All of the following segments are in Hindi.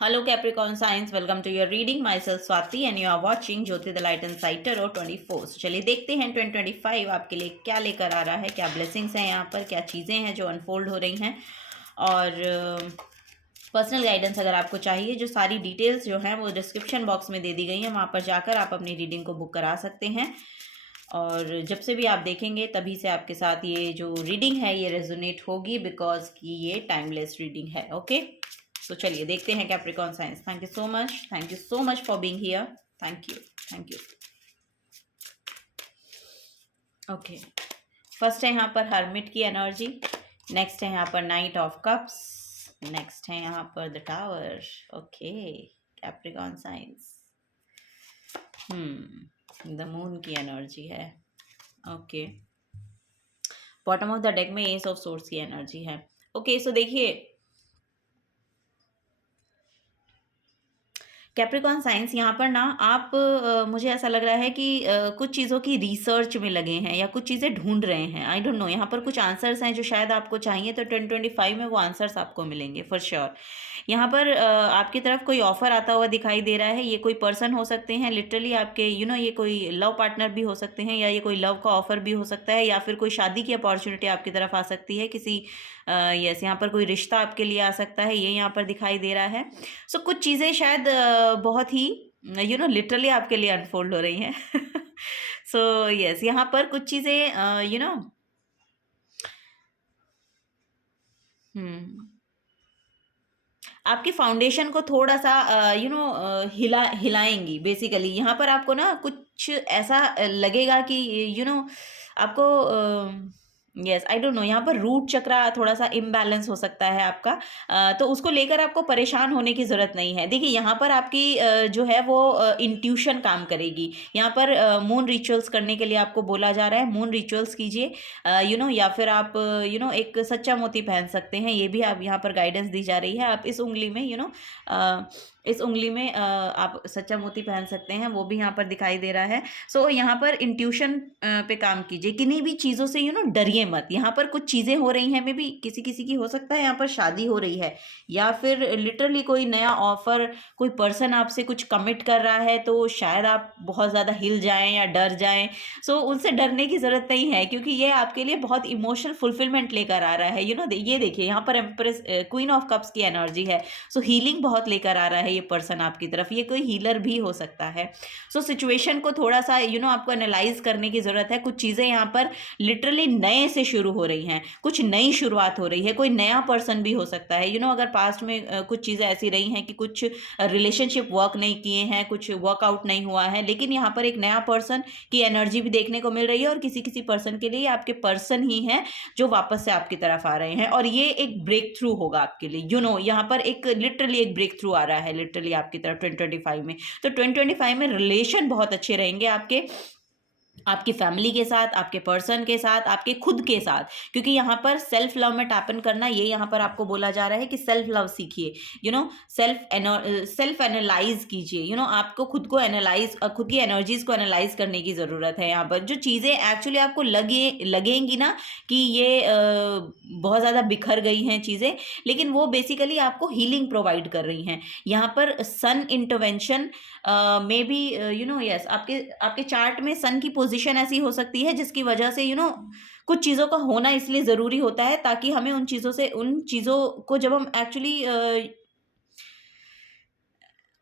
Hello Capricorn signs, welcome to your reading. Myself Swati and you are watching Jyoti the Light and Sight Tarot 24. So चलिए देखते हैं 2025 आपके लिए क्या लेकर आ रहा है, क्या ब्लेसिंग्स हैं यहाँ पर, क्या चीज़ें हैं जो अनफोल्ड हो रही हैं। और पर्सनल गाइडेंस अगर आपको चाहिए, जो सारी डिटेल्स जो हैं वो डिस्क्रिप्शन बॉक्स में दे दी गई हैं, वहाँ पर जाकर आप अपनी रीडिंग को बुक करा सकते हैं। और जब से भी आप देखेंगे तभी से आपके साथ ये जो रीडिंग है ये रेजोनेट होगी, बिकॉज कि ये टाइमलेस रीडिंग है। ओके, तो चलिए देखते हैं Capricorn science. Thank you so much for being here. Thank you. Okay, first है यहाँ पर हर्मिट की एनर्जी, नेक्स्ट है यहाँ पर नाइट ऑफ कप्स, नेक्स्ट है यहाँ पर the tower. Okay, Capricorn science the moon की एनर्जी है। Okay, bottom of the deck में एस ऑफ सोर्ड्स की एनर्जी है। ओके, सो देखिए कैप्रिकॉर्न साइंस, यहाँ पर ना आप मुझे ऐसा लग रहा है कि कुछ चीज़ों की रिसर्च में लगे हैं या कुछ चीज़ें ढूंढ रहे हैं। आई डोंट नो, यहाँ पर कुछ आंसर्स हैं जो शायद आपको चाहिए, तो 2025 में वो आंसर्स आपको मिलेंगे फॉर श्योर। यहाँ पर आपकी तरफ कोई ऑफर आता हुआ दिखाई दे रहा है। ये कोई पर्सन हो सकते हैं लिटरली आपके, ये कोई लव पार्टनर भी हो सकते हैं, या ये कोई लव का ऑफर भी हो सकता है, या फिर कोई शादी की अपॉर्चुनिटी आपकी तरफ आ सकती है किसी यस, यहाँ पर कोई रिश्ता आपके लिए आ सकता है, ये यहाँ पर दिखाई दे रहा है। सो कुछ चीज़ें शायद बहुत ही लिटरली आपके लिए अनफोल्ड हो रही हैं। सो यस, यहाँ पर कुछ चीज़ें आपकी फाउंडेशन को थोड़ा सा हिलाएंगी बेसिकली। यहाँ पर आपको ना कुछ ऐसा लगेगा कि आपको यस, आई डोंट नो, यहाँ पर रूट चक्रा थोड़ा सा इम्बैलेंस हो सकता है आपका। तो उसको लेकर आपको परेशान होने की ज़रूरत नहीं है। देखिए, यहाँ पर आपकी जो है वो इंट्यूशन काम करेगी। यहाँ पर मून रिचुअल्स करने के लिए आपको बोला जा रहा है, मून रिचुअल्स कीजिए। या फिर आप एक सच्चा मोती पहन सकते हैं, ये भी आप यहाँ पर गाइडेंस दी जा रही है। आप इस उंगली में इस उंगली में आप सच्चा मोती पहन सकते हैं, वो भी यहाँ पर दिखाई दे रहा है। सो यहाँ पर इंट्यूशन पे काम कीजिए, किन्हीं भी चीज़ों से डरिए मत। यहाँ पर कुछ चीज़ें हो रही हैं, मे बी किसी किसी की हो सकता है यहाँ पर शादी हो रही है, या फिर लिटरली कोई नया ऑफर, कोई पर्सन आपसे कुछ कमिट कर रहा है, तो शायद आप बहुत ज़्यादा हिल जाएं या डर जाएं। सो उनसे डरने की ज़रूरत नहीं है, क्योंकि ये आपके लिए बहुत इमोशनल फुलफिलमेंट लेकर आ रहा है। ये देखिए, यहाँ पर एम्प्रेस क्वीन ऑफ कप्स की एनर्जी है। सो हीलिंग बहुत लेकर आ रहा है ये पर्सन आपकी तरफ, ये कोई हीलर भी हो सकता है। सो सिचुएशन को थोड़ा सा आपको एनालाइज करने की ज़रूरत है। कुछ चीज़ें यहाँ पर लिटरली नए से शुरू हो रही हैं, कुछ नई शुरुआत हो रही है, कोई नया पर्सन भी हो सकता है। अगर पास्ट में कुछ चीज़ें ऐसी रही हैं कि कुछ रिलेशनशिप वर्क नहीं किए हैं, कुछ वर्कआउट नहीं हुआ है, लेकिन यहाँ पर एक नया पर्सन की एनर्जी भी देखने को मिल रही है, और किसी किसी पर्सन के लिए आपके पर्सन ही हैं जो वापस से आपकी तरफ आ रहे हैं, और ये एक ब्रेक थ्रू होगा आपके लिए। यहाँ पर एक लिटरली एक ब्रेक थ्रू आ रहा है लिटरली आपकी तरफ 2025 में। तो 2025 में रिलेशन बहुत अच्छे रहेंगे आपकी फैमिली के साथ, आपके पर्सन के साथ, आपके खुद के साथ, क्योंकि यहाँ पर सेल्फ लव में टैपन करना, ये यहाँ पर आपको बोला जा रहा है कि सेल्फ लव सीखिए। सेल्फ एनालाइज कीजिए। आपको खुद को एनालाइज, खुद की एनर्जीज को एनालाइज करने की ज़रूरत है। यहाँ पर जो चीज़ें एक्चुअली आपको लगेंगी ना कि ये बहुत ज़्यादा बिखर गई हैं चीज़ें, लेकिन वो बेसिकली आपको हीलिंग प्रोवाइड कर रही हैं। यहाँ पर सन इंटरवेंशन में भी यस, आपके चार्ट में सन की पोजीशन ऐसी हो सकती है जिसकी वजह से कुछ चीज़ों का होना इसलिए ज़रूरी होता है, ताकि हमें उन चीज़ों को जब हम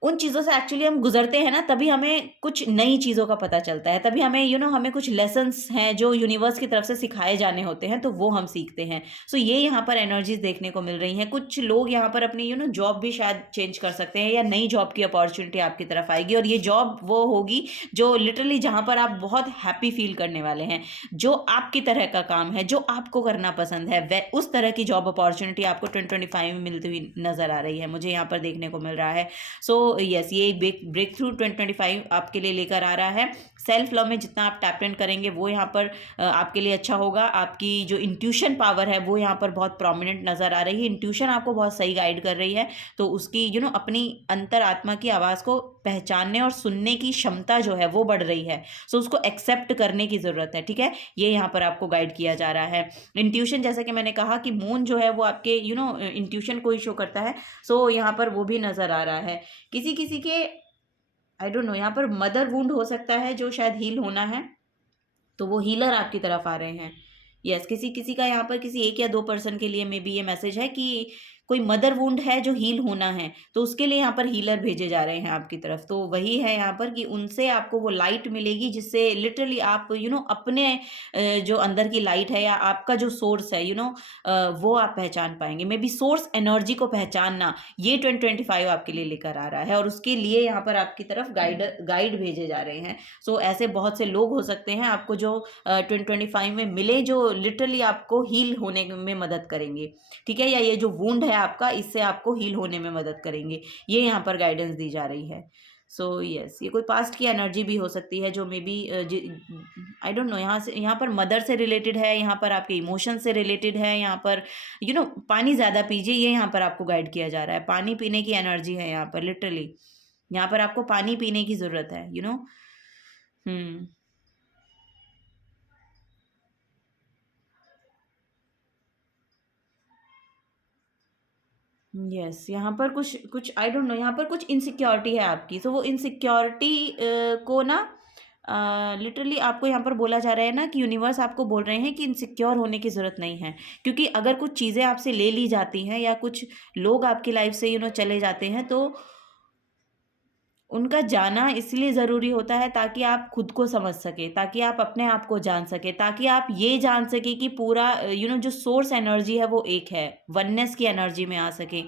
उन चीज़ों से एक्चुअली हम गुजरते हैं ना, तभी हमें कुछ नई चीज़ों का पता चलता है, तभी हमें हमें कुछ लेसन्स हैं जो यूनिवर्स की तरफ से सिखाए जाने होते हैं, तो वो हम सीखते हैं। सो ये यहाँ पर एनर्जीज देखने को मिल रही हैं। कुछ लोग यहाँ पर अपनी जॉब भी शायद चेंज कर सकते हैं, या नई जॉब की अपॉर्चुनिटी आपकी तरफ आएगी, और ये जॉब वो होगी जो लिटरली जहाँ पर आप बहुत हैप्पी फील करने वाले हैं, जो आपकी तरह का काम है, जो आपको करना पसंद है, वह उस तरह की जॉब अपॉर्चुनिटी आपको 2025 में मिलती हुई नजर आ रही है, मुझे यहाँ पर देखने को मिल रहा है। सो यस, ये एक ब्रेक थ्रू 2025 आपके लिए लेकर आ रहा है। सेल्फ लव में जितना आप टैप इन करेंगे वो यहाँ पर आपके लिए अच्छा होगा। आपकी जो इंट्यूशन पावर है वो यहाँ पर बहुत प्रोमिनेंट नज़र आ रही है। इंट्यूशन आपको बहुत सही गाइड कर रही है, तो उसकी अपनी अंतर आत्मा की आवाज़ को पहचानने और सुनने की क्षमता जो है वो बढ़ रही है। सो उसको एक्सेप्ट करने की ज़रूरत है, ठीक है। ये यहाँ पर आपको गाइड किया जा रहा है। इंट्यूशन, जैसा कि मैंने कहा कि मून जो है वो आपके इंट्यूशन को ही शो करता है। सो यहाँ पर वो भी नज़र आ रहा है। किसी किसी के आई डोंट नो, यहाँ पर मदर वुंड हो सकता है जो शायद हील होना है, तो वो हीलर आपकी तरफ आ रहे हैं। यस, किसी किसी का यहाँ पर किसी एक या दो पर्सन के लिए मे बी ये मैसेज है कि कोई मदर वुंड है जो हील होना है, तो उसके लिए यहाँ पर हीलर भेजे जा रहे हैं आपकी तरफ। तो वही है यहाँ पर कि उनसे आपको वो लाइट मिलेगी जिससे लिटरली आप अपने जो अंदर की लाइट है या आपका जो सोर्स है वो आप पहचान पाएंगे। मे बी सोर्स एनर्जी को पहचानना, ये 2025 आपके लिए लेकर आ रहा है, और उसके लिए यहाँ पर आपकी तरफ गाइड भेजे जा रहे हैं। सो ऐसे बहुत से लोग हो सकते हैं आपको जो 2025 में मिले, जो लिटरली आपको हील होने में मदद करेंगे, ठीक है। या ये जो वुंड है आपका, इससे आपको हील होने में मदद करेंगे, ये यहाँ पर गाइडेंस दी जा रही है। सो यस, ये कोई पास्ट की एनर्जी भी हो सकती है जो may be I don't know, यहाँ पर मदर से रिलेटेड है, यहाँ पर आपके इमोशन से रिलेटेड है, यहाँ पर पानी ज़्यादा पीजिए, ये यहाँ पर आपको गाइड किया जा रहा है। पानी पीने की एनर्जी है यहाँ पर, लिटरली यहाँ पर आपको पानी पीने की ज़रूरत है। हम्म यस, यहाँ पर कुछ कुछ आई डोंट नो, यहाँ पर कुछ इनसिक्योरिटी है आपकी। तो वो इनसिक्योरिटी को ना लिटरली आपको यहाँ पर बोला जा रहा है ना कि यूनिवर्स आपको बोल रहे हैं कि इनसिक्योर होने की ज़रूरत नहीं है, क्योंकि अगर कुछ चीज़ें आपसे ले ली जाती हैं या कुछ लोग आपकी लाइफ से चले जाते हैं, तो उनका जाना इसलिए ज़रूरी होता है ताकि आप खुद को समझ सकें, ताकि आप अपने आप को जान सकें, ताकि आप ये जान सकें कि पूरा जो सोर्स एनर्जी है वो एक है, वननेस की एनर्जी में आ सके।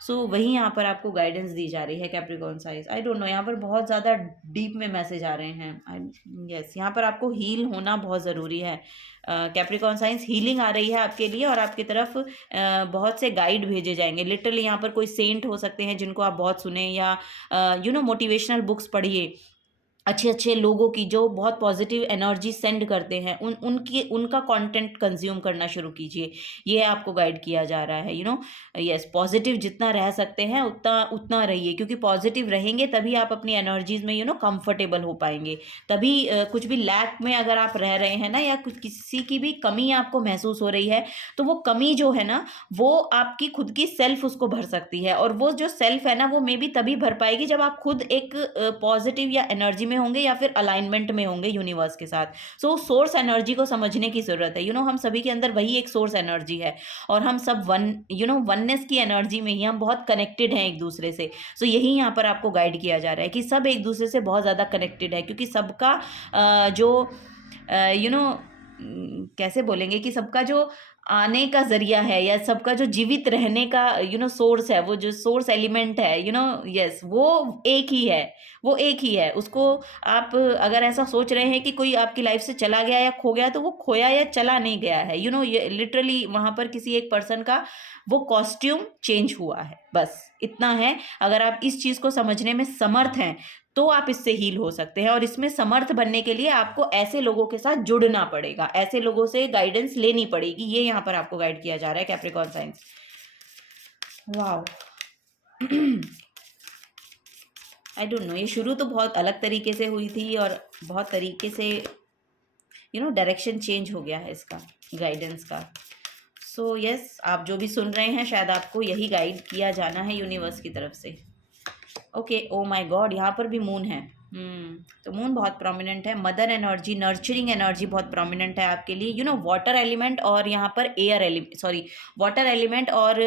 सो वही यहाँ पर आपको गाइडेंस दी जा रही है Capricorn size. I don't know, यहाँ पर बहुत ज़्यादा डीप में मैसेज आ रहे हैं। आई यस, यहाँ पर आपको हील होना बहुत ज़रूरी है। कैप्रिकॉर्न साइंस, हीलिंग आ रही है आपके लिए, और आपकी तरफ बहुत से गाइड भेजे जाएंगे। लिटरली यहाँ पर कोई सेंट हो सकते हैं जिनको आप बहुत सुने, या मोटिवेशनल बुक्स पढ़िए, अच्छे अच्छे लोगों की जो बहुत पॉजिटिव एनर्जी सेंड करते हैं, उनका कंटेंट कंज्यूम करना शुरू कीजिए। ये आपको गाइड किया जा रहा है। यस, पॉजिटिव जितना रह सकते हैं उतना उतना रहिए, क्योंकि पॉजिटिव रहेंगे तभी आप अपनी एनर्जीज में कंफर्टेबल हो पाएंगे। तभी कुछ भी लैक में अगर आप रह रहे हैं ना, या कुछ किसी की भी कमी आपको महसूस हो रही है, तो वो कमी जो है ना, वो आपकी खुद की सेल्फ उसको भर सकती है, और वो जो सेल्फ है ना, वो मे बी तभी भर पाएगी जब आप खुद एक पॉजिटिव या एनर्जी में होंगे, या फिर अलाइनमेंट में होंगे यूनिवर्स के साथ। सो सोर्स एनर्जी को समझने की जरूरत है। हम सभी के अंदर वही एक सोर्स एनर्जी है, और हम सब वननेस की एनर्जी में ही हम बहुत कनेक्टेड हैं एक दूसरे से। सो यही यहाँ पर आपको गाइड किया जा रहा है कि सब एक दूसरे से बहुत ज़्यादा कनेक्टेड है, क्योंकि सबका जो कैसे बोलेंगे कि सबका जो आने का जरिया है, या सबका जो जीवित रहने का सोर्स है, वो जो सोर्स एलिमेंट है, यस, वो एक ही है। वो एक ही है। उसको आप अगर ऐसा सोच रहे हैं कि कोई आपकी लाइफ से चला गया या खो गया, तो वो खोया या चला नहीं गया है। ये लिटरली वहां पर किसी एक पर्सन का वो कॉस्ट्यूम चेंज हुआ है, बस इतना है। अगर आप इस चीज को समझने में समर्थ हैं, तो आप इससे हील हो सकते हैं। और इसमें समर्थ बनने के लिए आपको ऐसे लोगों के साथ जुड़ना पड़ेगा, ऐसे लोगों से गाइडेंस लेनी पड़ेगी। ये यहाँ पर आपको गाइड किया जा रहा है Capricorn science. Wow, I don't no, ये शुरू तो बहुत अलग तरीके से हुई थी, और बहुत तरीके से डायरेक्शन चेंज हो गया है इसका, गाइडेंस का। सो यस, आप जो भी सुन रहे हैं, शायद आपको यही गाइड किया जाना है यूनिवर्स की तरफ से। ओके, ओ माय गॉड, यहाँ पर भी मून है। तो मून बहुत प्रोमिनेंट है। मदर एनर्जी, नर्चरिंग एनर्जी बहुत प्रोमिनेंट है आपके लिए। वाटर एलिमेंट, और यहाँ पर air element, sorry, water element और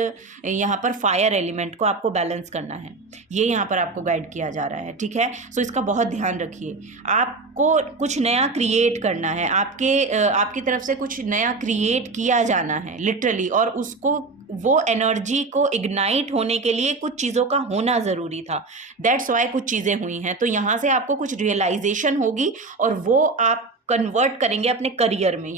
यहाँ पर फायर एलिमेंट को आपको बैलेंस करना है। ये यहाँ पर आपको गाइड किया जा रहा है, ठीक है। सो इसका बहुत ध्यान रखिए। आपको कुछ नया क्रिएट करना है, आपकी तरफ से कुछ नया क्रिएट किया जाना है लिटरली, और उसको, वो एनर्जी को इग्नाइट होने के लिए कुछ चीज़ों का होना ज़रूरी था। दैट्स वाई कुछ चीज़ें हुई हैं। तो यहाँ से आपको कुछ रियलाइजेशन होगी, और वो आप कन्वर्ट करेंगे अपने करियर में।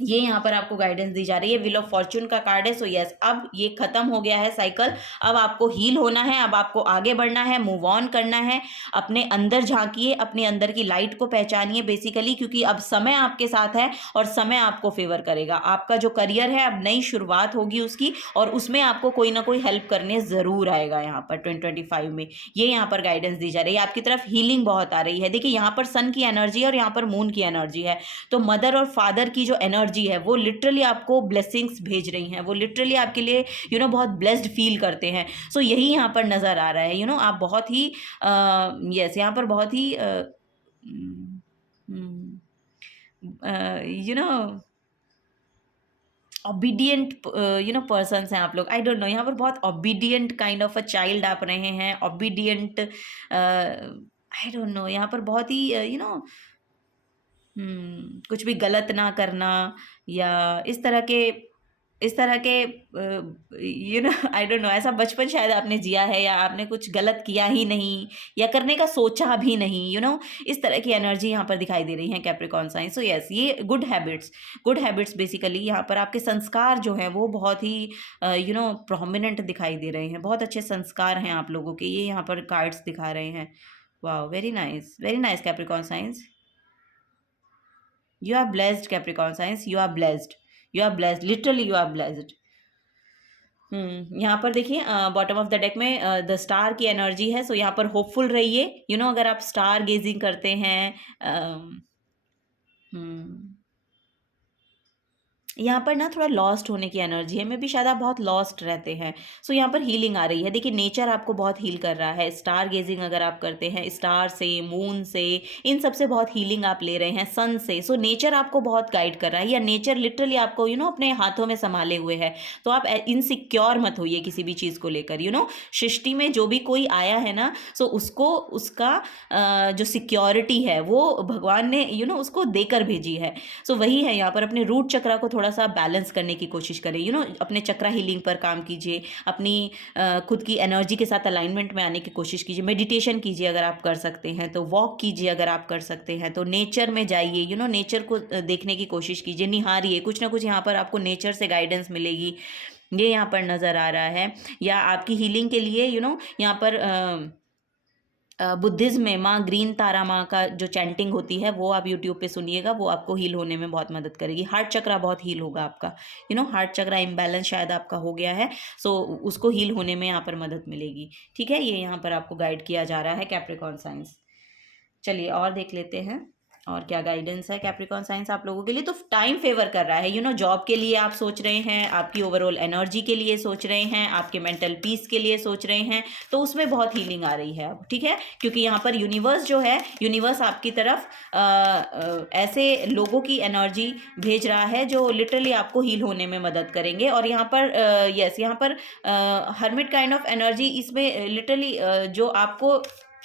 ये यहाँ पर आपको गाइडेंस दी जा रही है। व्हील ऑफ फॉर्च्यून का कार्ड है। सो यस, अब ये खत्म हो गया है साइकिल। अब आपको हील होना है, अब आपको आगे बढ़ना है, मूव ऑन करना है। अपने अंदर झांकिए, अपने अंदर की लाइट को पहचानिए बेसिकली, क्योंकि अब समय आपके साथ है और समय आपको फेवर करेगा। आपका जो करियर है अब नई शुरुआत होगी उसकी, और उसमें आपको कोई ना कोई हेल्प करने ज़रूर आएगा यहाँ पर 2025 में। ये यहाँ पर गाइडेंस दी जा रही है। आपकी तरफ हीलिंग बहुत आ रही है। देखिए यहाँ पर सन की एनर्जी है और यहाँ पर मून की एनर्जी है। तो मदर और फादर की जो एनर्जी है वो लिटरली आपको ब्लेसिंग्स भेज रही हैं, वो लिटरली आपके लिए बहुत ब्लेस्ड फील करते हैं। सो यही यहाँ पर नज़र आ रहा है। आप बहुत ही यस, यहाँ पर बहुत ही यू नो ओबीडियंट पर्सन्स हैं आप लोग। आई डोंट नो, यहाँ पर बहुत obedient kind of a child आप रहे हैं। ओबीडियंट, आई डोंट नो, यहाँ पर बहुत ही कुछ भी गलत ना करना, या इस तरह के आई डोंट नो, ऐसा बचपन शायद आपने जिया है, या आपने कुछ गलत किया ही नहीं, या करने का सोचा भी नहीं। इस तरह की एनर्जी यहाँ पर दिखाई दे रही है कैप्रिकॉर्न साइन। सो यस, ये गुड हैबिट्स बेसिकली यहाँ पर आपके संस्कार जो हैं वो बहुत ही प्रोमिनेंट दिखाई दे रहे हैं। बहुत अच्छे संस्कार हैं आप लोगों के, ये यहाँ पर कार्ड्स दिखा रहे हैं। वाह, very nice Capricorn science. You are blessed, Capricorn signs. You are blessed. You are blessed. Literally, you are blessed. यहाँ पर देखिए बॉटम ऑफ द डेक में द स्टार की एनर्जी है। सो यहाँ पर होपफुल रहिए। अगर आप स्टार गेजिंग करते हैं, यहाँ पर ना थोड़ा लॉस्ट होने की एनर्जी है। मे भी शायद आप बहुत लॉस्ट रहते हैं। सो यहाँ पर हीलिंग आ रही है। देखिए नेचर आपको बहुत हील कर रहा है। स्टार गेजिंग अगर आप करते हैं, स्टार से, मून से, इन सब से बहुत हीलिंग आप ले रहे हैं, सन से। सो नेचर आपको बहुत गाइड कर रहा है, या नेचर लिटरली आपको अपने हाथों में संभाले हुए है। तो आप इनसिक्योर मत होइए किसी भी चीज़ को लेकर। सृष्टि में जो भी कोई आया है ना, सो उसको उसका जो सिक्योरिटी है वो भगवान ने उसको देकर भेजी है। सो वही है यहाँ पर। अपने रूट चक्रा को थोड़ा सा बैलेंस करने की कोशिश करें। अपने चक्रा हीलिंग पर काम कीजिए। अपनी खुद की एनर्जी के साथ अलाइनमेंट में आने की कोशिश कीजिए। मेडिटेशन कीजिए अगर आप कर सकते हैं तो, वॉक कीजिए अगर आप कर सकते हैं तो, नेचर में जाइए। नेचर को देखने की कोशिश कीजिए, निहारिए। कुछ ना कुछ यहाँ पर आपको नेचर से गाइडेंस मिलेगी, ये यहाँ पर नज़र आ रहा है। या आपकी हीलिंग के लिए यहाँ पर बुद्धिज़्म में माँ ग्रीन तारा माँ का जो चैंटिंग होती है वो आप यूट्यूब पे सुनिएगा, वो आपको हील होने में बहुत मदद करेगी। हार्ट चक्रा बहुत हील होगा आपका। हार्ट चक्रा इम्बैलेंस शायद आपका हो गया है, सो उसको हील होने में यहाँ पर मदद मिलेगी। ठीक है, ये यहाँ पर आपको गाइड किया जा रहा है कैप्रिकॉर्न साइंस। चलिए और देख लेते हैं और क्या गाइडेंस है कैप्रिकॉर्न साइंस आप लोगों के लिए। तो टाइम फेवर कर रहा है। जॉब के लिए आप सोच रहे हैं, आपकी ओवरऑल एनर्जी के लिए सोच रहे हैं, आपके मेंटल पीस के लिए सोच रहे हैं, तो उसमें बहुत हीलिंग आ रही है अब। ठीक है, क्योंकि यहाँ पर यूनिवर्स जो है, यूनिवर्स आपकी तरफ ऐसे लोगों की एनर्जी भेज रहा है जो लिटरली आपको हील होने में मदद करेंगे। और यहाँ पर यस, यहाँ पर हर्मिट काइंड ऑफ एनर्जी, इसमें लिटरली जो आपको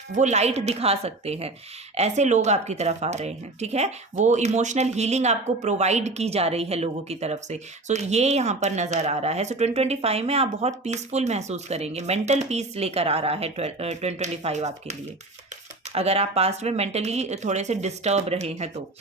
वो लाइट दिखा सकते हैं, ऐसे लोग आपकी तरफ आ रहे हैं। ठीक है, वो इमोशनल हीलिंग आपको प्रोवाइड की जा रही है लोगों की तरफ से। सो ये यहाँ पर नज़र आ रहा है। सो 2025 में आप बहुत पीसफुल महसूस करेंगे। मेंटल पीस लेकर आ रहा है 2025 आपके लिए, अगर आप पास्ट में मेंटली थोड़े से डिस्टर्ब रहे हैं तो।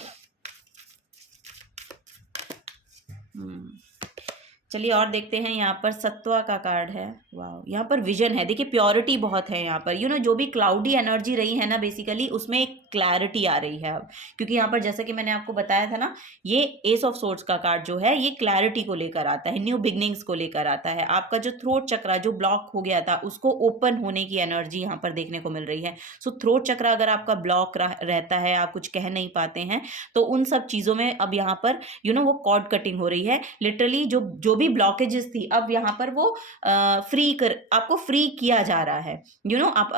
चलिए और देखते हैं। यहाँ पर सत्वा का कार्ड है। वाह, यहाँ पर विजन है। देखिए प्योरिटी बहुत है यहाँ पर। जो भी क्लाउडी एनर्जी रही है ना बेसिकली, उसमें एक क्लैरिटी आ रही है अब। क्योंकि यहाँ पर जैसा कि मैंने आपको बताया था ना, ये एस ऑफ सोर्ड्स का कार्ड जो है ये क्लैरिटी को लेकर आता है, न्यू बिगनिंग्स को लेकर आता है। आपका जो थ्रोट चक्रा जो ब्लॉक हो गया था उसको ओपन होने की एनर्जी यहाँ पर देखने को मिल रही है। सो थ्रोट चक्रा अगर आपका ब्लॉक रहता है, आप कुछ कह नहीं पाते हैं, तो उन सब चीज़ों में अब यहाँ पर वो कॉर्ड कटिंग हो रही है। लिटरली जो भी ब्लॉकेजेस थी, अब यहाँ पर वो आपको फ्री किया जा रहा है। आप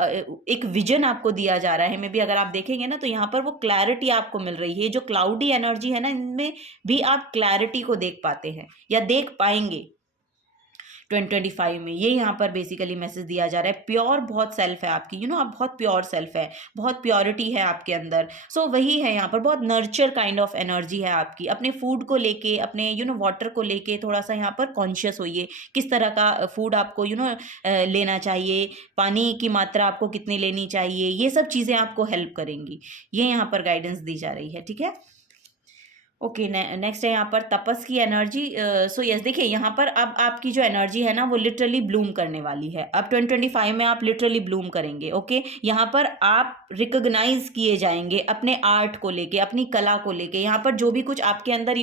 एक विजन आपको दिया जा रहा है। मे बी अगर आप देखेंगे ना तो यहाँ पर वो क्लैरिटी आपको मिल रही है। जो क्लाउडी एनर्जी है ना, इनमें भी आप क्लैरिटी को देख पाते हैं या देख पाएंगे 2025 में। ये यहाँ पर बेसिकली मैसेज दिया जा रहा है। प्योर बहुत सेल्फ है आपकी, आप बहुत प्योर सेल्फ है, बहुत प्योरिटी है आपके अंदर। सो वही है यहाँ पर, बहुत नर्चर काइंड ऑफ एनर्जी है आपकी। अपने फूड को लेके, अपने वाटर को लेके थोड़ा सा यहाँ पर कॉन्शियस होइए। किस तरह का फूड आपको लेना चाहिए, पानी की मात्रा आपको कितनी लेनी चाहिए, ये सब चीज़ें आपको हेल्प करेंगी। ये यहाँ पर गाइडेंस दी जा रही है। ठीक है, ओके, नेक्स्ट है यहाँ पर तपस की एनर्जी। सो यस, देखिए यहाँ पर अब आपकी जो एनर्जी है ना वो लिटरली ब्लूम करने वाली है। अब 2025 में आप लिटरली ब्लूम करेंगे। ओके, यहाँ पर आप रिकॉग्नाइज किए जाएंगे अपने आर्ट को लेके, अपनी कला को लेके। यहाँ पर जो भी कुछ आपके अंदर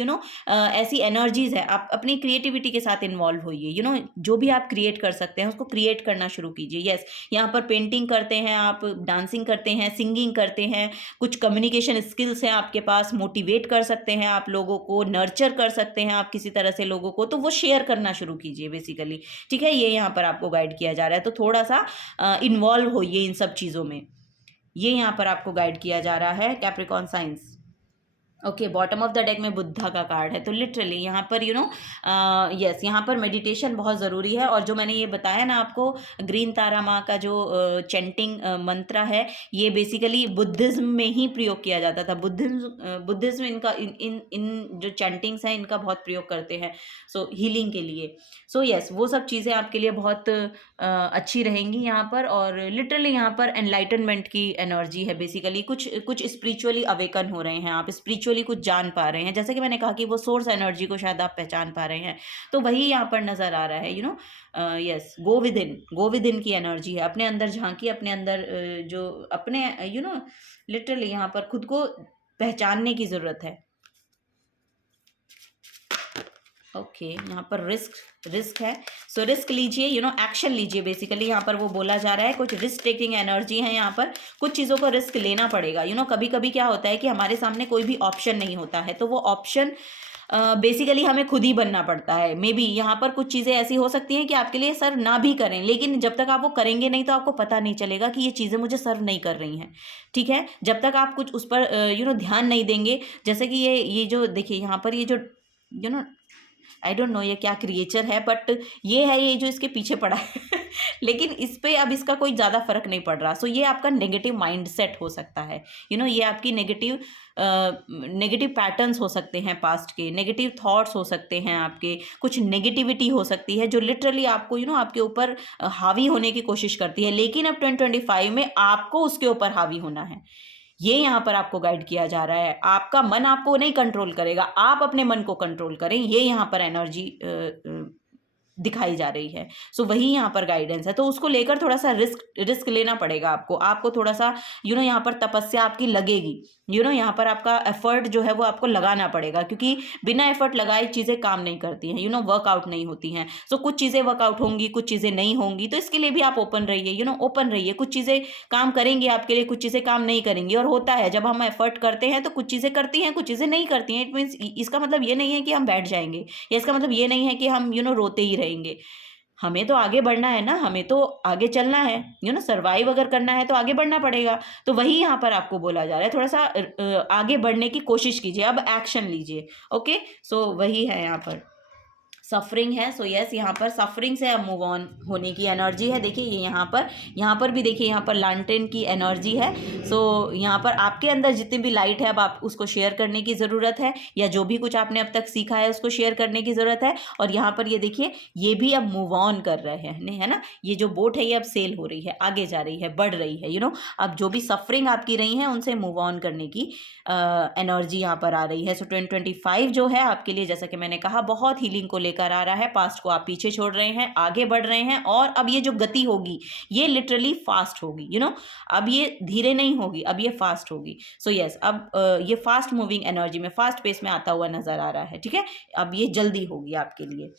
ऐसी एनर्जीज है, आप अपनी क्रिएटिविटी के साथ इन्वॉल्व होइए। जो भी आप क्रिएट कर सकते हैं उसको क्रिएट करना शुरू कीजिए। यस, यहाँ पर पेंटिंग करते हैं आप, डांसिंग करते हैं, सिंगिंग करते हैं, कुछ कम्युनिकेशन स्किल्स हैं आपके पास, मोटिवेट कर सकते हैं आप लोगों को, नर्चर कर सकते हैं आप किसी तरह से लोगों को, तो वो शेयर करना शुरू कीजिए बेसिकली। ठीक है, ये यहाँ पर आपको गाइड किया जा रहा है, तो थोड़ा सा इन्वॉल्व होइए इन सब चीज़ों में। ये यहाँ पर आपको गाइड किया जा रहा है Capricorn science. Okay, bottom of the deck में बुद्धा का कार्ड है, तो लिटरली यहाँ पर यस, यहाँ पर मेडिटेशन बहुत ज़रूरी है। और जो मैंने ये बताया ना आपको, ग्रीन तारा माँ का जो चैंटिंग मंत्र है, ये बेसिकली बुद्धिज्म में ही प्रयोग किया जाता था। बुद्धिज्म इनका इन जो चैंटिंग्स हैं इनका बहुत प्रयोग करते हैं, सो हीलिंग के लिए। सो यस, वो सब चीज़ें आपके लिए बहुत अच्छी रहेंगी यहाँ पर। और लिटरली यहाँ पर एनलाइटनमेंट की एनर्जी है बेसिकली। कुछ कुछ स्पिरिचुअली अवेकन हो रहे हैं, आप स्पिरिचुअली कुछ जान पा रहे हैं। जैसे कि मैंने कहा कि वो सोर्स एनर्जी को शायद आप पहचान पा रहे हैं, तो वही यहाँ पर नज़र आ रहा है। यस, गो विद इन की एनर्जी है। अपने अंदर झांकी, अपने अंदर जो अपने लिटरली यहाँ पर खुद को पहचानने की ज़रूरत है। ओके, यहाँ पर रिस्क है, सो रिस्क लीजिए, एक्शन लीजिए बेसिकली। यहाँ पर वो बोला जा रहा है कुछ रिस्क टेकिंग एनर्जी है यहाँ पर। कुछ चीज़ों को रिस्क लेना पड़ेगा। कभी कभी क्या होता है कि हमारे सामने कोई भी ऑप्शन नहीं होता है, तो वो ऑप्शन बेसिकली हमें खुद ही बनना पड़ता है। मे बी यहाँ पर कुछ चीज़ें ऐसी हो सकती हैं कि आपके लिए सर्व ना भी करें, लेकिन जब तक आप वो करेंगे नहीं तो आपको पता नहीं चलेगा कि ये चीज़ें मुझे सर्व नहीं कर रही हैं। ठीक है, जब तक आप कुछ उस पर ध्यान नहीं देंगे। जैसे कि ये जो देखिए यहाँ पर ये जो आई डोंट नो ये क्या क्रिएचर है, बट ये है, ये जो इसके पीछे पड़ा है लेकिन इस पे अब इसका कोई ज़्यादा फर्क नहीं पड़ रहा। सो ये आपका नेगेटिव माइंड सेट हो सकता है। ये आपकी नेगेटिव पैटर्न्स हो सकते हैं, पास्ट के नेगेटिव थॉट्स हो सकते हैं, आपके कुछ नेगेटिविटी हो सकती है जो लिटरली आपको आपके ऊपर हावी होने की कोशिश करती है। लेकिन अब 2025 में आपको उसके ऊपर हावी होना है। ये यहाँ पर आपको गाइड किया जा रहा है। आपका मन आपको नहीं कंट्रोल करेगा, आप अपने मन को कंट्रोल करें, ये यहाँ पर एनर्जी दिखाई जा रही है। सो वही यहाँ पर गाइडेंस है, तो उसको लेकर थोड़ा सा रिस्क लेना पड़ेगा आपको थोड़ा सा यहाँ पर तपस्या आपकी लगेगी। यहाँ पर आपका एफर्ट जो है वो आपको लगाना पड़ेगा, क्योंकि बिना एफर्ट लगाए चीज़ें काम नहीं करती हैं, वर्कआउट नहीं होती हैं। सो कुछ चीज़ें वर्कआउट होंगी, कुछ चीज़ें नहीं होंगी, तो इसके लिए भी आप ओपन रहिए। ओपन रहिए, कुछ चीज़ें काम करेंगी आपके लिए, कुछ चीज़ें काम नहीं करेंगी। और होता है जब हम एफर्ट करते हैं तो कुछ चीज़ें करती हैं, कुछ चीज़ें नहीं करती हैं। इट मीन्स इसका मतलब ये नहीं है कि हम बैठ जाएंगे, या इसका मतलब ये नहीं है कि हम रोते ही रहेंगे। हमें तो आगे बढ़ना है ना, हमें तो आगे चलना है, सर्वाइव अगर करना है तो आगे बढ़ना पड़ेगा। तो वही यहाँ पर आपको बोला जा रहा है, थोड़ा सा आगे बढ़ने की कोशिश कीजिए, अब एक्शन लीजिए। ओके, सो वही है यहाँ पर। सफरिंग है, सो यस, यहाँ पर सफरिंग से अब मूव ऑन होने की एनर्जी है। देखिए ये यहाँ पर भी देखिए, यहाँ पर लैंटर्न की एनर्जी है। सो यहाँ पर आपके अंदर जितनी भी लाइट है अब आप उसको शेयर करने की ज़रूरत है, या जो भी कुछ आपने अब तक सीखा है उसको शेयर करने की ज़रूरत है। और यहाँ पर ये देखिए, ये भी अब मूव ऑन कर रहे हैं, नहीं है ना, ये जो बोट है ये अब सेल हो रही है, आगे जा रही है, बढ़ रही है। अब जो भी सफरिंग आपकी रही है उनसे मूव ऑन करने की एनर्जी यहाँ पर आ रही है। सो 2025 जो है आपके लिए, जैसा कि मैंने कहा, बहुत हीलिंग को लेकर आ रहा है। पास्ट को आप पीछे छोड़ रहे हैं, आगे बढ़ रहे हैं, और अब ये जो गति होगी ये लिटरली फास्ट होगी। अब ये धीरे नहीं होगी, अब ये फास्ट होगी। सो यस, अब ये फास्ट मूविंग एनर्जी में, फास्ट पेस में आता हुआ नजर आ रहा है। ठीक है, अब ये जल्दी होगी आपके लिए।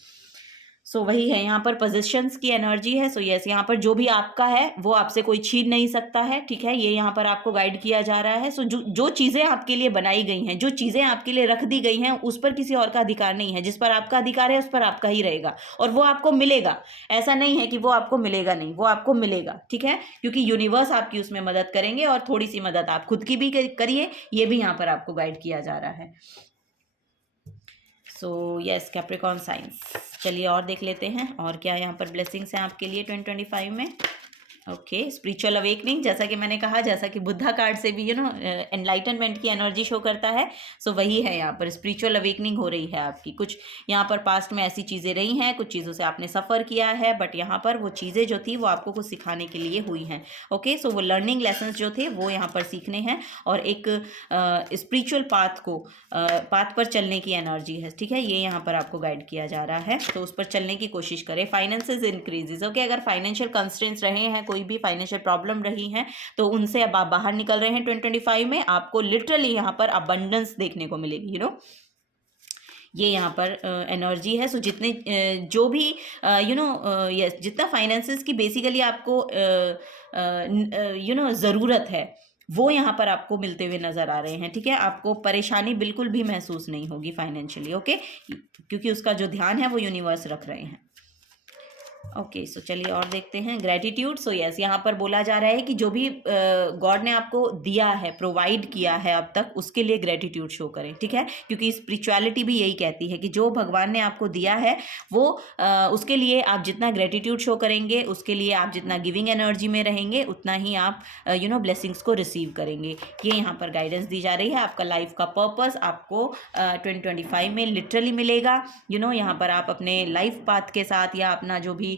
सो वही है, यहाँ पर पोजीशंस की एनर्जी है। सो यस, यहाँ पर जो भी आपका है वो आपसे कोई छीन नहीं सकता है। ठीक है, ये यहाँ पर आपको गाइड किया जा रहा है। सो जो चीज़ें आपके लिए बनाई गई हैं, जो चीज़ें आपके लिए रख दी गई हैं, उस पर किसी और का अधिकार नहीं है। जिस पर आपका अधिकार है उस पर आपका ही रहेगा, और वो आपको मिलेगा। ऐसा नहीं है कि वो आपको मिलेगा नहीं, वो आपको मिलेगा। ठीक है, क्योंकि यूनिवर्स आपकी उसमें मदद करेंगे, और थोड़ी सी मदद आप खुद की भी करिए, ये भी यहाँ पर आपको गाइड किया जा रहा है। So yes, Capricorn science. चलिए और देख लेते हैं और क्या यहाँ पर ब्लेसिंग्स हैं आपके लिए 2025 में। ओके, स्पिरिचुअल अवेकनिंग, जैसा कि मैंने कहा, जैसा कि बुद्धा कार्ड से भी एनलाइटनमेंट की एनर्जी शो करता है। सो वही है, यहाँ पर स्पिरिचुअल अवेकनिंग हो रही है आपकी। कुछ यहाँ पर पास्ट में ऐसी चीज़ें रही हैं, कुछ चीज़ों से आपने सफ़र किया है, बट यहाँ पर वो चीज़ें जो थी वो आपको कुछ सिखाने के लिए हुई हैं। ओके, सो वो लर्निंग लेसन्स जो थे वो यहाँ पर सीखने हैं, और एक स्पिरिचुअल पाथ पर चलने की एनर्जी है। ठीक है, ये यहाँ पर आपको गाइड किया जा रहा है, तो उस पर चलने की कोशिश करें। Finances increases. ओके, अगर फाइनेंशियल कंस्ट्रेंट्स रहे हैं, कोई भी फाइनेंशियल प्रॉब्लम रही हैं, तो उनसे अब आप बाहर निकल रहे हैं 2025 में। आपको लिटरली यहाँ पर अबंडेंस देखने को मिलेगी, ये यहाँ पर एनर्जी है। सो जितने जो भी यस, जितना फाइनेंसेस की बेसिकली आपको ज़रूरत है, वो यहाँ पर आपको मिलते हुए नज़र आ रहे हैं। ठीक है, आपको परेशानी बिल्कुल भी महसूस नहीं होगी फाइनेंशियली। ओके, क्योंकि उसका जो ध्यान है वो यूनिवर्स रख रहे हैं। ओके, सो चलिए और देखते हैं ग्रेटिट्यूड। सो यस, यहाँ पर बोला जा रहा है कि जो भी गॉड ने आपको दिया है, प्रोवाइड किया है अब तक, उसके लिए ग्रेटिट्यूड शो करें। ठीक है, क्योंकि स्पिरिचुअलिटी भी यही कहती है कि जो भगवान ने आपको दिया है वो उसके लिए आप जितना ग्रेटिट्यूड शो करेंगे, उसके लिए आप जितना गिविंग एनर्जी में रहेंगे, उतना ही आप ब्लेसिंग्स को रिसीव करेंगे। ये यहाँ पर गाइडेंस दी जा रही है। आपका लाइफ का पर्पस आपको 2025 में लिटरली मिलेगा। यहाँ पर आप अपने लाइफ पाथ के साथ, या अपना जो भी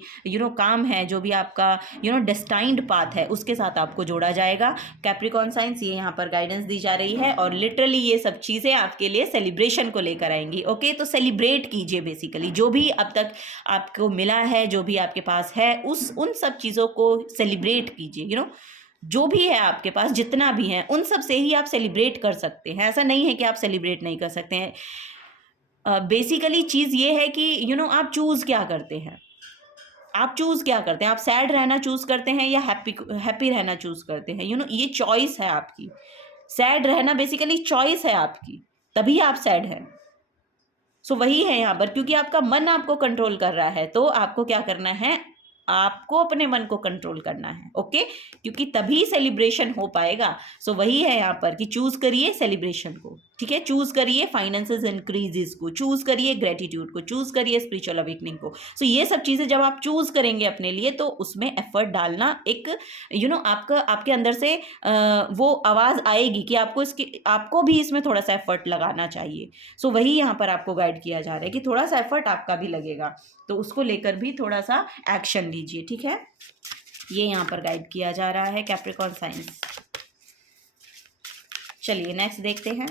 काम है, जो भी आपका डेस्टाइंड पाथ है, उसके साथ आपको जोड़ा जाएगा। कैप्रिकॉर्न साइंस, ये यहाँ पर गाइडेंस दी जा रही है, और लिटरली ये सब चीज़ें आपके लिए सेलिब्रेशन को लेकर आएंगी। ओके, तो सेलिब्रेट कीजिए बेसिकली, जो भी अब तक आपको मिला है, जो भी आपके पास है, उन सब चीज़ों को सेलिब्रेट कीजिए। जो भी है आपके पास, जितना भी है, उन सब से ही आप सेलिब्रेट कर सकते हैं। ऐसा नहीं है कि आप सेलिब्रेट नहीं कर सकते हैं। बेसिकली चीज़ ये है कि आप चूज़ क्या करते हैं। आप चूज़ क्या करते हैं? आप सैड रहना चूज़ करते हैं या हैप्पी रहना चूज़ करते हैं? ये चॉइस है आपकी। सैड रहना बेसिकली चॉइस है आपकी, तभी आप सैड हैं। सो वही है यहाँ पर, क्योंकि आपका मन आपको कंट्रोल कर रहा है, तो आपको क्या करना है, आपको अपने मन को कंट्रोल करना है। ओके, क्योंकि तभी सेलिब्रेशन हो पाएगा। सो वही है यहाँ पर कि चूज करिए सेलिब्रेशन को। ठीक है, चूज करिए फाइनेंसेस इंक्रीजेस को, चूज करिए ग्रेटिट्यूड को, चूज करिए स्पिरिचुअल अवेकनिंग को। सो ये सब चीजें जब आप चूज करेंगे अपने लिए, तो उसमें एफर्ट डालना एक आपके अंदर से वो आवाज आएगी कि आपको भी इसमें थोड़ा सा एफर्ट लगाना चाहिए। सो वही यहाँ पर आपको गाइड किया जा रहा है कि थोड़ा सा एफर्ट आपका भी लगेगा, तो उसको लेकर भी थोड़ा सा एक्शन लीजिए। ठीक है, ये यहाँ पर गाइड किया जा रहा है कैप्रिकॉर्न साइंस। चलिए नेक्स्ट देखते हैं।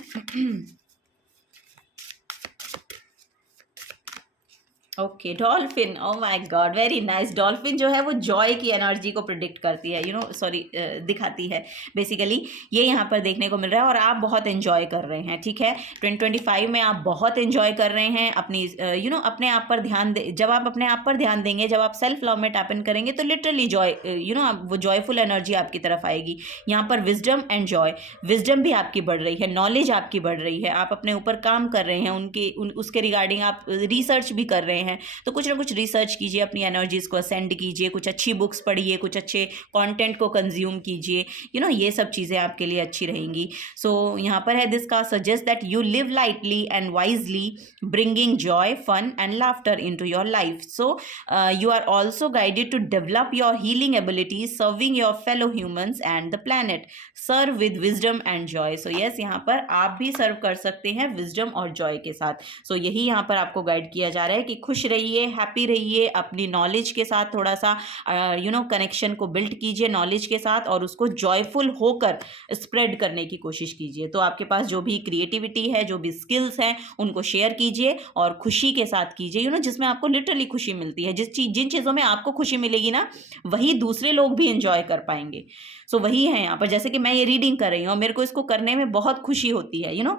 Okay, dolphin, oh my God, very nice. Dolphin जो है वो जॉय की एनर्जी को प्रिडिक्ट करती है, दिखाती है बेसिकली। ये यहाँ पर देखने को मिल रहा है, और आप बहुत एंजॉय कर रहे हैं। ठीक है, 2025 में आप बहुत एंजॉय कर रहे हैं अपनी अपने आप पर ध्यान जब आप अपने आप पर ध्यान देंगे, जब आप सेल्फ लव में टैप इन करेंगे, तो लिटरली जॉय वो जॉयफुल एनर्जी आपकी तरफ आएगी। यहाँ पर विजडम एंड जॉय, विजडम भी आपकी बढ़ रही है, नॉलेज आपकी बढ़ रही है, आप अपने ऊपर काम कर रहे हैं, उसके रिगार्डिंग आप रिसर्च भी कर रहे हैं। तो कुछ ना कुछ रिसर्च कीजिए, अपनी एनर्जीज को असेंड कीजिए, कुछ अच्छी बुक्स पढ़िए, कुछ अच्छे कंटेंट को कंज्यूम कीजिए। ये सब चीज़ें आपके लिए अच्छी रहेंगी। सो यहाँ पर है, दिस का suggest that you live lightly and wisely, bringing joy, fun and laughter into your life. So you are also guided to develop your healing abilities, serving your fellow humans and the planet. Serve with wisdom and joy. So yes, यहाँ पर आप भी सर्व कर सकते हैं विजडम और जॉय के साथ। सो यही यहाँ पर आपको गाइड किया जा रहा है कि खुश रहिए, हैप्पी रहिए, अपनी नॉलेज के साथ थोड़ा सा कनेक्शन को बिल्ड कीजिए नॉलेज के साथ, और उसको जॉयफुल होकर स्प्रेड करने की कोशिश कीजिए। तो आपके पास जो भी क्रिएटिविटी है, जो भी स्किल्स हैं, उनको शेयर कीजिए, और खुशी के साथ कीजिए, जिसमें आपको लिटरली खुशी मिलती है। जिन चीज़ों में आपको खुशी मिलेगी ना, वही दूसरे लोग भी एंजॉय कर पाएंगे। सो वही है यहाँ पर, जैसे कि मैं ये रीडिंग कर रही हूँ, मेरे को इसको करने में बहुत खुशी होती है,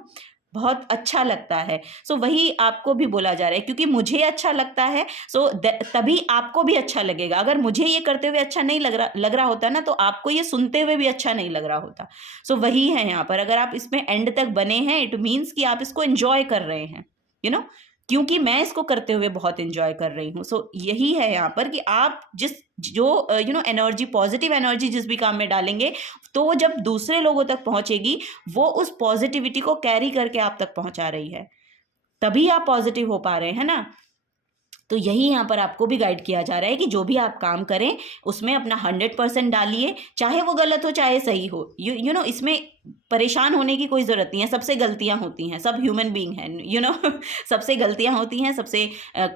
बहुत अच्छा लगता है। सो वही आपको भी बोला जा रहा है, क्योंकि मुझे अच्छा लगता है, सो तभी आपको भी अच्छा लगेगा। अगर मुझे ये करते हुए अच्छा नहीं लग रहा होता ना, तो आपको ये सुनते हुए भी अच्छा नहीं लग रहा होता। सो वही है यहाँ पर, अगर आप इसमें एंड तक बने हैं, इट मीन्स कि आप इसको एंजॉय कर रहे हैं, क्योंकि मैं इसको करते हुए बहुत एंजॉय कर रही हूँ। सो यही है यहाँ पर कि आप जो एनर्जी, पॉजिटिव एनर्जी जिस भी काम में डालेंगे, तो वो जब दूसरे लोगों तक पहुंचेगी, वो उस पॉजिटिविटी को कैरी करके आप तक पहुंचा रही है, तभी आप पॉजिटिव हो पा रहे हैं ना। तो यही यहाँ पर आपको भी गाइड किया जा रहा है कि जो भी आप काम करें उसमें अपना 100% डालिए, चाहे वो गलत हो चाहे सही हो। यू नो इसमें परेशान होने की कोई ज़रूरत नहीं है, सबसे गलतियां होती हैं, सब ह्यूमन बीइंग हैं, सबसे गलतियां होती हैं, सबसे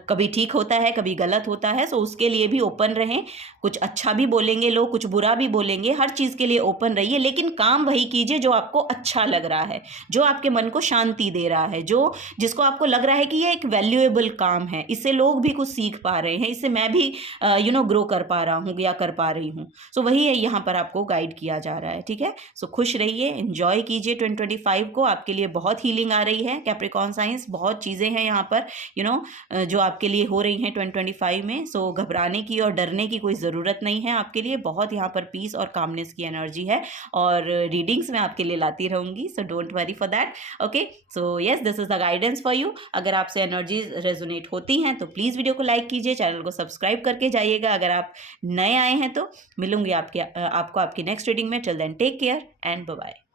कभी ठीक होता है कभी गलत होता है। सो उसके लिए भी ओपन रहें, कुछ अच्छा भी बोलेंगे लोग, कुछ बुरा भी बोलेंगे, हर चीज़ के लिए ओपन रहिए, लेकिन काम वही कीजिए जो आपको अच्छा लग रहा है, जो आपके मन को शांति दे रहा है, जो जिसको आपको लग रहा है कि ये एक वैल्यूएबल काम है, इससे लोग भी कुछ सीख पा रहे हैं, इससे मैं भी ग्रो कर पा रहा हूँ या कर पा रही हूँ। सो वही है यहाँ पर आपको गाइड किया जा रहा है, ठीक है। सो खुश रहिए, एंजॉय कीजिए 2025 को, आपके लिए बहुत हीलिंग आ रही है कैप्रिकॉर्न साइंस, बहुत चीज़ें हैं यहाँ पर जो आपके लिए हो रही हैं 2025 में। सो घबराने की और डरने की कोई ज़रूरत नहीं है आपके लिए, बहुत यहाँ पर पीस और कामनेस की एनर्जी है, और रीडिंग्स मैं आपके लिए लाती रहूँगी, so don't worry for that. Okay, so yes, this is the guidance for you. अगर आपसे एनर्जीज रेजोनेट होती हैं तो प्लीज़ वीडियो को लाइक कीजिए, चैनल को सब्सक्राइब करके जाइएगा अगर आप नए आए हैं तो। मिलूंगी आपको आपकी नेक्स्ट रीडिंग में। Till then take care and bye bye.